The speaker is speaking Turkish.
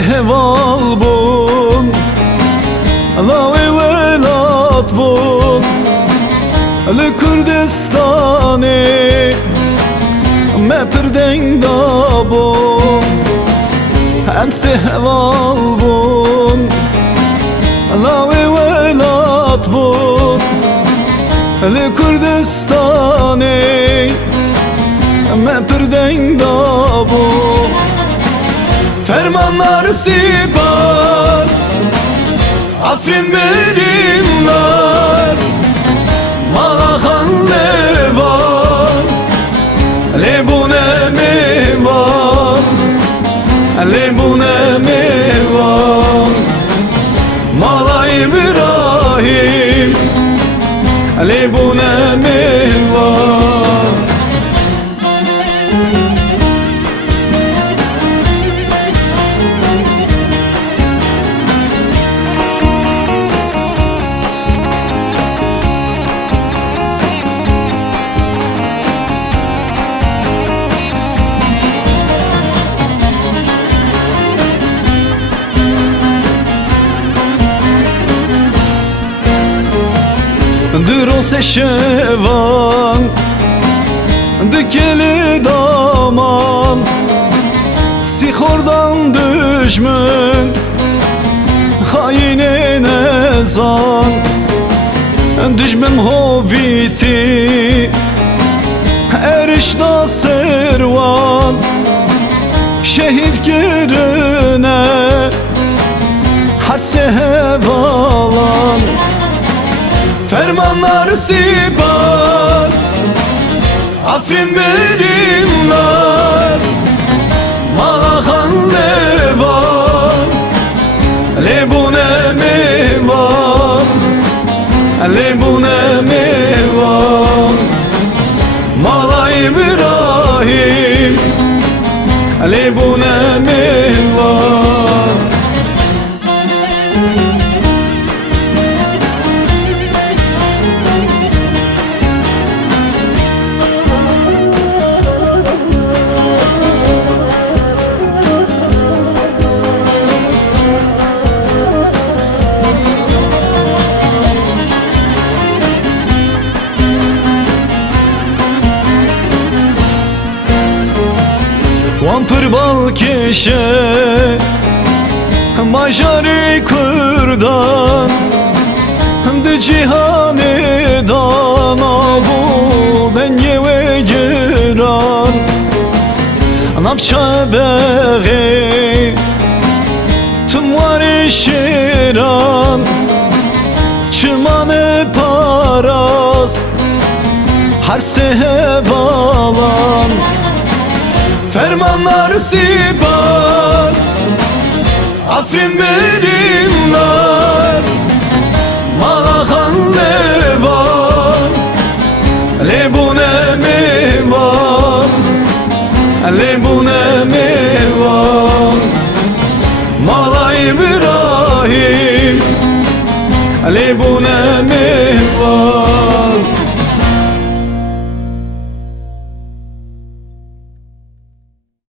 heval bun Lavi velat bun Li Kürdistanê me pirdeng da bun Hemse heval bun Lavi velat bun Li Kürdistanê me pirdeng da bun Fermanlar sibar Afrin merinlar Malahan levan Lebune mevan Lebune mevan Mala İbrahim Lebune mevan Dürose şevan Dikeli daman Sihordan düşmün Haine nezan Düşmün hoviti Erişna servan Şehit girine Hadse hevalan Fermanlar sibar Afrin merinlar Malahan levan Lebune mevan Lebune mevan Mala İbrahim Lebune mevan Vampir balkeşe Majari Kürdan Di cihanê dana bû Dengê wê giran Navça beğê Tim warê şêran Çimanê parast Her sehevalan Fermanlar sibar Afrin merinlar Malahan levan Lebune mevan Lebune mevan Mala İbrahim Lebune mevan